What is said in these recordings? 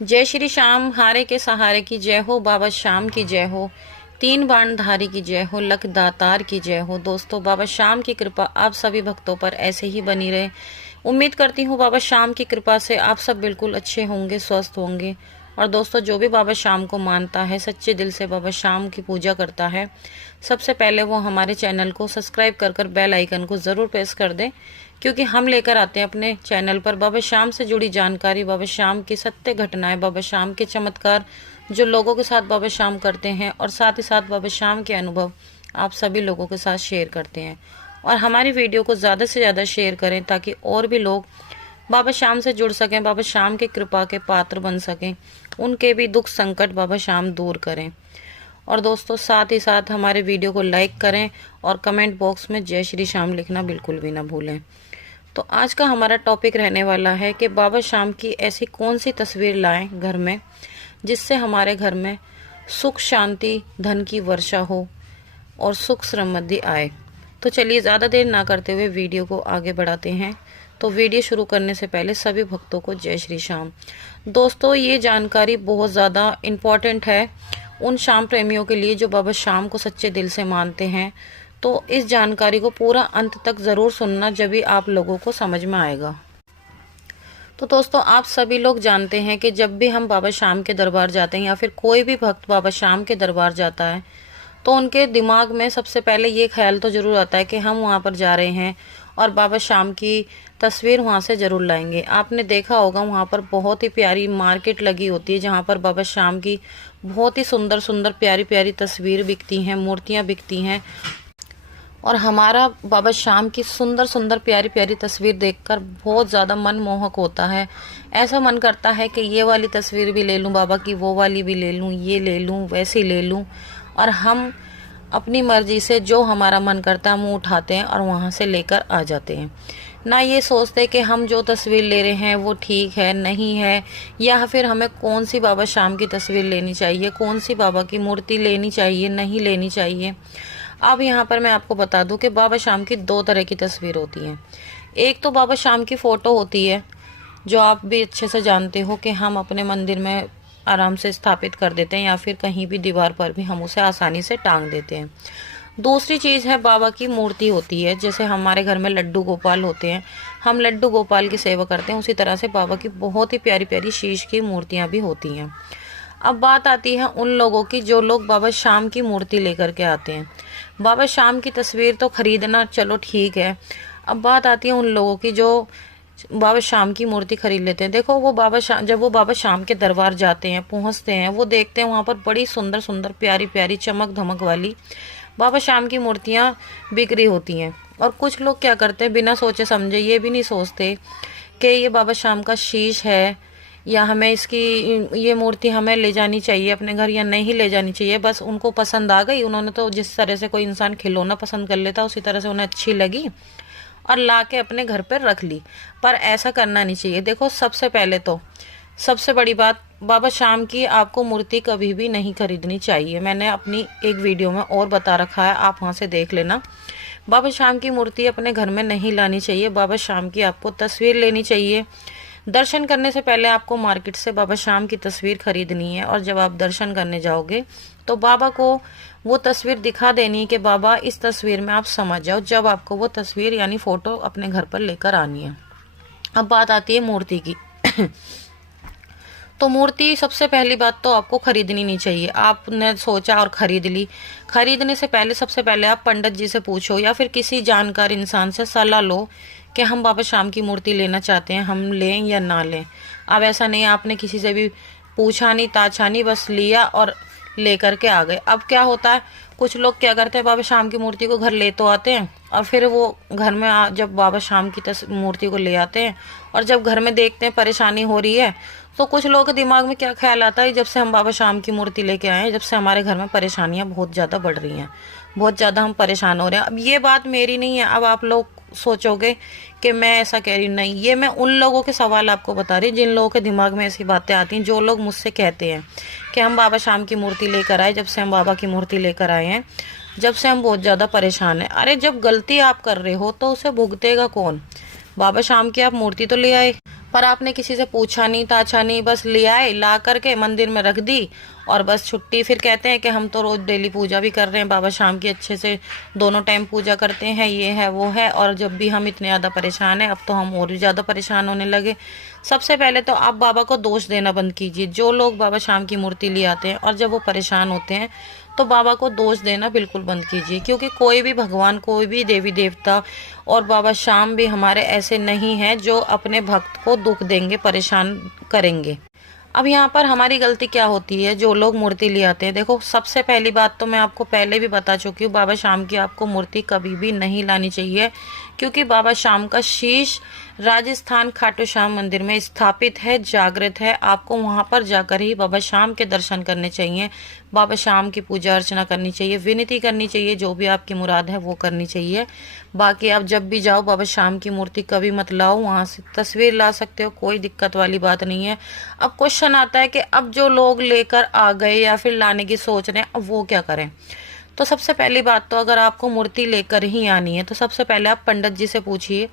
जय श्री श्याम, हारे के सहारे की जय हो, बाबा श्याम की जय हो, तीन बाणधारी की जय हो, लख दातार की जय हो। दोस्तों, बाबा श्याम की कृपा आप सभी भक्तों पर ऐसे ही बनी रहे। उम्मीद करती हूँ बाबा श्याम की कृपा से आप सब बिल्कुल अच्छे होंगे, स्वस्थ होंगे। और दोस्तों, जो भी बाबा श्याम को मानता है, सच्चे दिल से बाबा श्याम की पूजा करता है, सबसे पहले वो हमारे चैनल को सब्सक्राइब कर बेल आइकन को ज़रूर प्रेस कर दे, क्योंकि हम लेकर आते हैं अपने चैनल पर बाबा श्याम से जुड़ी जानकारी, बाबा श्याम की सत्य घटनाएं, बाबा श्याम के चमत्कार जो लोगों के साथ बाबा श्याम करते हैं, और साथ ही साथ बाबा श्याम के अनुभव आप सभी लोगों के साथ शेयर करते हैं। और हमारी वीडियो को ज़्यादा से ज़्यादा शेयर करें ताकि और भी लोग बाबा श्याम से जुड़ सकें, बाबा श्याम की कृपा के पात्र बन सकें, उनके भी दुख संकट बाबा श्याम दूर करें। और दोस्तों, साथ ही साथ हमारे वीडियो को लाइक करें और कमेंट बॉक्स में जय श्री श्याम लिखना बिल्कुल भी ना भूलें। तो आज का हमारा टॉपिक रहने वाला है कि बाबा श्याम की ऐसी कौन सी तस्वीर लाएं घर में जिससे हमारे घर में सुख शांति धन की वर्षा हो और सुख समृद्धि आए। तो चलिए ज़्यादा देर ना करते हुए वीडियो को आगे बढ़ाते हैं। तो वीडियो शुरू करने से पहले सभी भक्तों को जय श्री श्याम। दोस्तों, ये जानकारी बहुत ज़्यादा इम्पॉर्टेंट है उन श्याम प्रेमियों के लिए जो बाबा श्याम को सच्चे दिल से मानते हैं। तो इस जानकारी को पूरा अंत तक ज़रूर सुनना, जब भी आप लोगों को समझ में आएगा। तो दोस्तों, आप सभी लोग जानते हैं कि जब भी हम बाबा श्याम के दरबार जाते हैं या फिर कोई भी भक्त बाबा श्याम के दरबार जाता है, तो उनके दिमाग में सबसे पहले ये ख्याल तो ज़रूर आता है कि हम वहाँ पर जा रहे हैं और बाबा श्याम की तस्वीर वहाँ से ज़रूर लाएंगे। आपने देखा होगा वहाँ पर बहुत ही प्यारी मार्केट लगी होती है, जहाँ पर बाबा श्याम की बहुत ही सुंदर सुंदर प्यारी प्यारी तस्वीर बिकती हैं, मूर्तियाँ बिकती हैं। और हमारा बाबा श्याम की सुंदर सुंदर प्यारी प्यारी तस्वीर देखकर बहुत ज़्यादा मन मोहक होता है। ऐसा मन करता है कि ये वाली तस्वीर भी ले लूँ बाबा की, वो वाली भी ले लूँ, ये ले लूँ, वैसी ले लूँ। और हम अपनी मर्जी से जो हमारा मन करता है हम उठाते हैं और वहाँ से लेकर आ जाते हैं। ना ये सोचते कि हम जो तस्वीर ले रहे हैं वो ठीक है नहीं है, या फिर हमें कौन सी बाबा श्याम की तस्वीर लेनी चाहिए, कौन सी बाबा की मूर्ति लेनी चाहिए, नहीं लेनी चाहिए। अब यहाँ पर मैं आपको बता दूं कि बाबा श्याम की दो तरह की तस्वीर होती हैं। एक तो बाबा श्याम की फ़ोटो होती है, जो आप भी अच्छे से जानते हो कि हम अपने मंदिर में आराम से स्थापित कर देते हैं, या फिर कहीं भी दीवार पर भी हम उसे आसानी से टांग देते हैं। दूसरी चीज़ है बाबा की मूर्ति होती है। जैसे हमारे घर में लड्डू गोपाल होते हैं, हम लड्डू गोपाल की सेवा करते हैं, उसी तरह से बाबा की बहुत ही प्यारी प्यारी शीश की मूर्तियाँ भी होती हैं। अब बात आती है उन लोगों की जो लोग बाबा श्याम की मूर्ति लेकर के आते हैं। बाबा श्याम की तस्वीर तो खरीदना चलो ठीक है, अब बात आती है उन लोगों की जो बाबा श्याम की मूर्ति खरीद लेते हैं। देखो, वो बाबा श्याम जब वो बाबा श्याम के दरबार जाते हैं, पहुंचते हैं, वो देखते हैं वहाँ पर बड़ी सुंदर सुंदर प्यारी प्यारी चमक धमक वाली बाबा श्याम की मूर्तियाँ बिक्री होती हैं। और कुछ लोग क्या करते हैं, बिना सोचे समझे, ये भी नहीं सोचते कि ये बाबा श्याम का शीश है या हमें इसकी ये मूर्ति हमें ले जानी चाहिए अपने घर या नहीं ले जानी चाहिए। बस उनको पसंद आ गई, उन्होंने तो जिस तरह से कोई इंसान खिलौना पसंद कर लेता उसी तरह से उन्हें अच्छी लगी और ला के अपने घर पर रख ली। पर ऐसा करना नहीं चाहिए। देखो, सबसे पहले तो सबसे बड़ी बात, बाबा श्याम की आपको मूर्ति कभी भी नहीं खरीदनी चाहिए। मैंने अपनी एक वीडियो में और बता रखा है, आप वहाँ से देख लेना। बाबा श्याम की मूर्ति अपने घर में नहीं लानी चाहिए। बाबा श्याम की आपको तस्वीर लेनी चाहिए। दर्शन करने से पहले आपको मार्केट से बाबा श्याम की तस्वीर खरीदनी है, और जब आप दर्शन करने जाओगे तो बाबा को वो तस्वीर दिखा देनी है कि बाबा इस तस्वीर में आप समझ जाओ, जब आपको वो तस्वीर यानी फ़ोटो अपने घर पर लेकर आनी है। अब बात आती है मूर्ति की। तो मूर्ति सबसे पहली बात तो आपको खरीदनी नहीं चाहिए। आपने सोचा और खरीद ली, खरीदने से पहले सबसे पहले आप पंडित जी से पूछो या फिर किसी जानकार इंसान से सलाह लो कि हम बाबा श्याम की मूर्ति लेना चाहते हैं, हम लें या ना लें। अब ऐसा नहीं आपने किसी से भी पूछा नहीं, ताछा नहीं, बस लिया और लेकर के आ गए। अब क्या होता है, कुछ लोग क्या करते हैं, बाबा श्याम की मूर्ति को घर ले तो आते हैं और फिर वो घर में जब बाबा श्याम की मूर्ति को ले आते हैं और जब घर में देखते हैं परेशानी हो रही है, तो कुछ लोगों के दिमाग में क्या ख्याल आता है, जब से हम बाबा श्याम की मूर्ति लेके आए हैं, जब से हमारे घर में परेशानियां बहुत ज़्यादा बढ़ रही हैं, बहुत ज़्यादा हम परेशान हो रहे हैं। अब ये बात मेरी नहीं है। अब आप लोग सोचोगे कि मैं ऐसा कह रही हूँ, नहीं, ये मैं उन लोगों के सवाल आपको बता रही हूँ जिन लोगों के दिमाग में ऐसी बातें आती हैं। जो लोग मुझसे कहते हैं कि हम बाबा श्याम की मूर्ति लेकर आए, जब से हम बाबा की मूर्ति लेकर आए हैं, जब से हम बहुत ज़्यादा परेशान हैं। अरे, जब गलती आप कर रहे हो तो उसे भुगतेगा कौन? बाबा श्याम की आप मूर्ति तो ले आए, पर आपने किसी से पूछा नहीं ताछा नहीं, बस ले आए, ला करके मंदिर में रख दी और बस छुट्टी। फिर कहते हैं कि हम तो रोज डेली पूजा भी कर रहे हैं बाबा शाम की, अच्छे से दोनों टाइम पूजा करते हैं, ये है वो है, और जब भी हम इतने ज़्यादा परेशान हैं, अब तो हम और भी ज़्यादा परेशान होने लगे। सबसे पहले तो आप बाबा को दोष देना बंद कीजिए। जो लोग बाबा शाम की मूर्ति ले आते हैं और जब वो परेशान होते हैं तो बाबा को दोष देना बिल्कुल बंद कीजिए, क्योंकि कोई भी भगवान, कोई भी देवी देवता और बाबा शाम भी हमारे ऐसे नहीं हैं जो अपने भक्त को दुख देंगे, परेशान करेंगे। अब यहाँ पर हमारी गलती क्या होती है, जो लोग मूर्ति ले आते हैं। देखो, सबसे पहली बात तो मैं आपको पहले भी बता चुकी हूँ, बाबा शाम की आपको मूर्ति कभी भी नहीं लानी चाहिए, क्योंकि बाबा शाम का शीश राजस्थान खाटू श्याम मंदिर में स्थापित है, जागृत है। आपको वहां पर जाकर ही बाबा शाम के दर्शन करने चाहिए, बाबा शाम की पूजा अर्चना करनी चाहिए, विनती करनी चाहिए, जो भी आपकी मुराद है वो करनी चाहिए। बाकी आप जब भी जाओ बाबा शाम की मूर्ति कभी मत लाओ, वहां से तस्वीर ला सकते हो, कोई दिक्कत वाली बात नहीं है। अब क्वेश्चन आता है कि अब जो लोग लेकर आ गए या फिर लाने की सोच रहे हैं, अब वो क्या करें। तो सबसे पहली बात तो, अगर आपको मूर्ति लेकर ही आनी है तो सबसे पहले आप पंडित जी से पूछिए।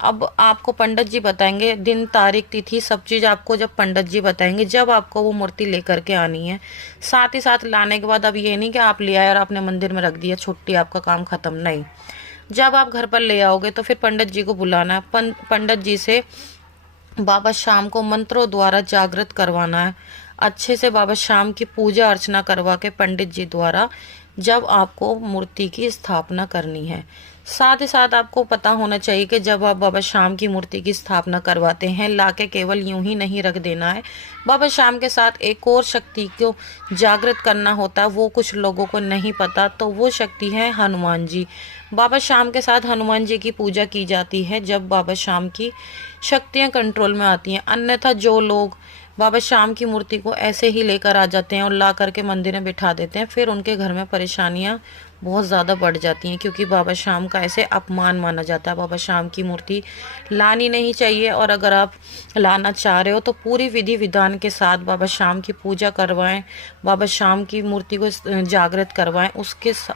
अब आपको पंडित जी बताएंगे दिन तारीख तिथि सब चीज़, आपको जब पंडित जी बताएंगे जब आपको वो मूर्ति लेकर के आनी है। साथ ही साथ लाने के बाद अब ये नहीं कि आप ले आए और आपने मंदिर में रख दिया, छुट्टी, आपका काम खत्म, नहीं। जब आप घर पर ले आओगे तो फिर पंडित जी को बुलाना है, पंडित जी से बाबा शाम को मंत्रों द्वारा जागृत करवाना है, अच्छे से बाबा शाम की पूजा अर्चना करवा के पंडित जी द्वारा जब आपको मूर्ति की स्थापना करनी है। साथ ही साथ आपको पता होना चाहिए कि जब आप बाबा शाम की मूर्ति की स्थापना करवाते हैं, लाके केवल यूं ही नहीं रख देना है। बाबा शाम के साथ एक और शक्ति को जागृत करना होता है, वो कुछ लोगों को नहीं पता, तो वो शक्ति है हनुमान जी। बाबा शाम के साथ हनुमान जी की पूजा की जाती है जब बाबा शाम की शक्तियाँ कंट्रोल में आती हैं। अन्यथा जो लोग बाबा शाम की मूर्ति को ऐसे ही लेकर आ जाते हैं और ला करके मंदिर में बिठा देते हैं, फिर उनके घर में परेशानियां बहुत ज़्यादा बढ़ जाती हैं, क्योंकि बाबा शाम का ऐसे अपमान माना जाता है। बाबा शाम की मूर्ति लानी नहीं चाहिए, और अगर आप लाना चाह रहे हो तो पूरी विधि विधान के साथ बाबा शाम की पूजा करवाएं, बाबा शाम की मूर्ति को जागृत करवाएं,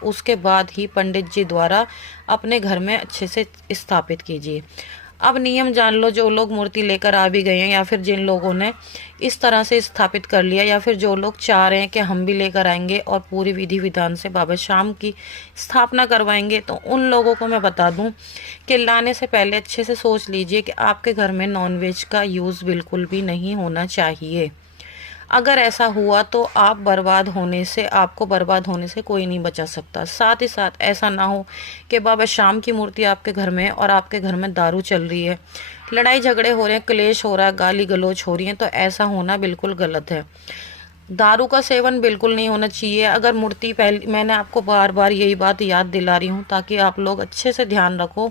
उसके बाद ही पंडित जी द्वारा अपने घर में अच्छे से स्थापित कीजिए। अब नियम जान लो, जो लोग मूर्ति लेकर आ भी गए हैं या फिर जिन लोगों ने इस तरह से स्थापित कर लिया, या फिर जो लोग चाह रहे हैं कि हम भी लेकर आएंगे और पूरी विधि विधान से बाबा शाम की स्थापना करवाएंगे, तो उन लोगों को मैं बता दूं कि लाने से पहले अच्छे से सोच लीजिए कि आपके घर में नॉनवेज का यूज़ बिल्कुल भी नहीं होना चाहिए। अगर ऐसा हुआ तो आपको बर्बाद होने से कोई नहीं बचा सकता। साथ ही साथ ऐसा ना हो कि बाबा शाम की मूर्ति आपके घर में और आपके घर में दारू चल रही है, लड़ाई झगड़े हो रहे हैं, क्लेश हो रहा है, गाली गलौज हो रही है, तो ऐसा होना बिल्कुल गलत है। दारू का सेवन बिल्कुल नहीं होना चाहिए। अगर मूर्ति पहले, मैंने आपको बार बार यही बात याद दिला रही हूँ ताकि आप लोग अच्छे से ध्यान रखो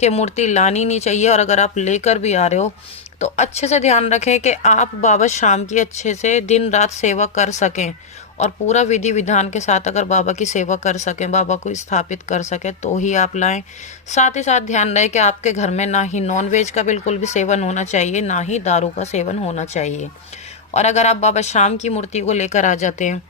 कि मूर्ति लानी नहीं चाहिए, और अगर आप लेकर भी आ रहे हो तो अच्छे से ध्यान रखें कि आप बाबा शाम की अच्छे से दिन रात सेवा कर सकें, और पूरा विधि विधान के साथ अगर बाबा की सेवा कर सकें, बाबा को स्थापित कर सकें, तो ही आप लाएं। साथ ही साथ ध्यान रहे कि आपके घर में ना ही नॉनवेज का बिल्कुल भी सेवन होना चाहिए, ना ही दारू का सेवन होना चाहिए। और अगर आप बाबा शाम की मूर्ति को लेकर आ जाते हैं,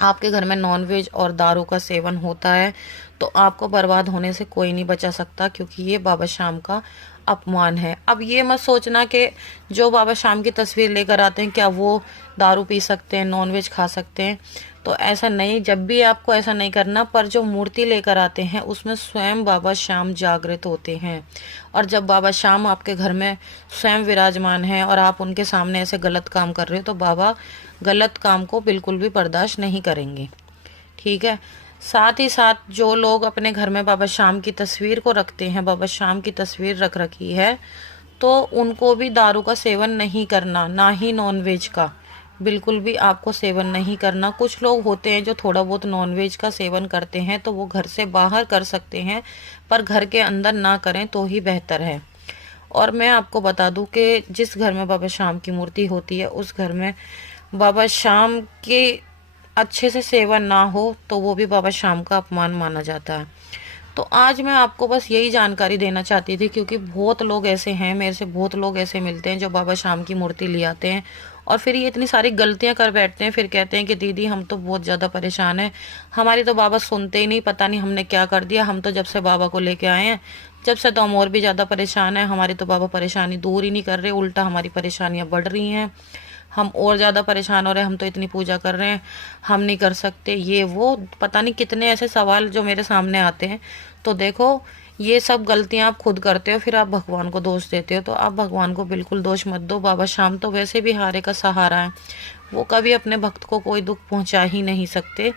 आपके घर में नॉनवेज और दारू का सेवन होता है, तो आपको बर्बाद होने से कोई नहीं बचा सकता, क्योंकि ये बाबा शाम का अपमान है। अब ये मत सोचना कि जो बाबा शाम की तस्वीर लेकर आते हैं क्या वो दारू पी सकते हैं, नॉनवेज खा सकते हैं, तो ऐसा नहीं। जब भी आपको ऐसा नहीं करना, पर जो मूर्ति लेकर आते हैं उसमें स्वयं बाबा शाम जागृत होते हैं, और जब बाबा शाम आपके घर में स्वयं विराजमान हैं और आप उनके सामने ऐसे गलत काम कर रहे हो, तो बाबा गलत काम को बिल्कुल भी बर्दाश्त नहीं करेंगे, ठीक है। साथ ही साथ जो लोग अपने घर में बाबा शाम की तस्वीर को रखते हैं, बाबा शाम की तस्वीर रख रखी है, तो उनको भी दारू का सेवन नहीं करना, ना ही नॉनवेज का, बिल्कुल भी आपको सेवन नहीं करना। कुछ लोग होते हैं जो थोड़ा बहुत नॉनवेज का सेवन करते हैं, तो वो घर से बाहर कर सकते हैं, पर घर के अंदर ना करें तो ही बेहतर है। और मैं आपको बता दूं कि जिस घर में बाबा शाम की मूर्ति होती है, उस घर में बाबा शाम के अच्छे से सेवन ना हो तो वो भी बाबा शाम का अपमान माना जाता है। तो आज मैं आपको बस यही जानकारी देना चाहती थी, क्योंकि बहुत लोग ऐसे हैं, मेरे से बहुत लोग ऐसे मिलते हैं जो बाबा शाम की मूर्ति ले आते हैं और फिर ये इतनी सारी गलतियां कर बैठते हैं, फिर कहते हैं कि दीदी हम तो बहुत ज़्यादा परेशान हैं, हमारी तो बाबा सुनते ही नहीं, पता नहीं हमने क्या कर दिया, हम तो जब से बाबा को लेके आए हैं जब से तो हम और भी ज़्यादा परेशान हैं। हमारी तो बाबा परेशानी दूर ही नहीं कर रहे, उल्टा हमारी परेशानियां बढ़ रही हैं। हम और ज़्यादा परेशान हो रहे हैं। हम तो इतनी पूजा कर रहे हैं, हम नहीं कर सकते, ये वो पता नहीं कितने ऐसे सवाल जो मेरे सामने आते हैं। तो देखो, ये सब गलतियां आप खुद करते हो, फिर आप भगवान को दोष देते हो। तो आप भगवान को बिल्कुल दोष मत दो। बाबा श्याम तो वैसे भी हारे का सहारा है, वो कभी अपने भक्त को कोई दुख पहुंचा ही नहीं सकते।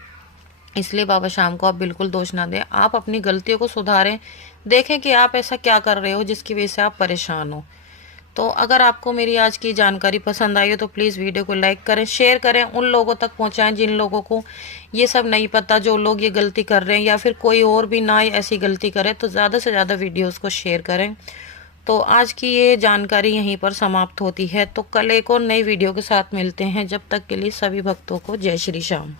इसलिए बाबा श्याम को आप बिल्कुल दोष ना दें। आप अपनी गलतियों को सुधारें, देखें कि आप ऐसा क्या कर रहे हो जिसकी वजह से आप परेशान हो। तो अगर आपको मेरी आज की जानकारी पसंद आई हो तो प्लीज़ वीडियो को लाइक करें, शेयर करें, उन लोगों तक पहुंचाएं जिन लोगों को ये सब नहीं पता, जो लोग ये गलती कर रहे हैं या फिर कोई और भी ना ऐसी गलती करे। तो ज़्यादा से ज़्यादा वीडियोस को शेयर करें। तो आज की ये जानकारी यहीं पर समाप्त होती है। तो कल एक और नई वीडियो के साथ मिलते हैं। जब तक के लिए सभी भक्तों को जय श्री श्याम।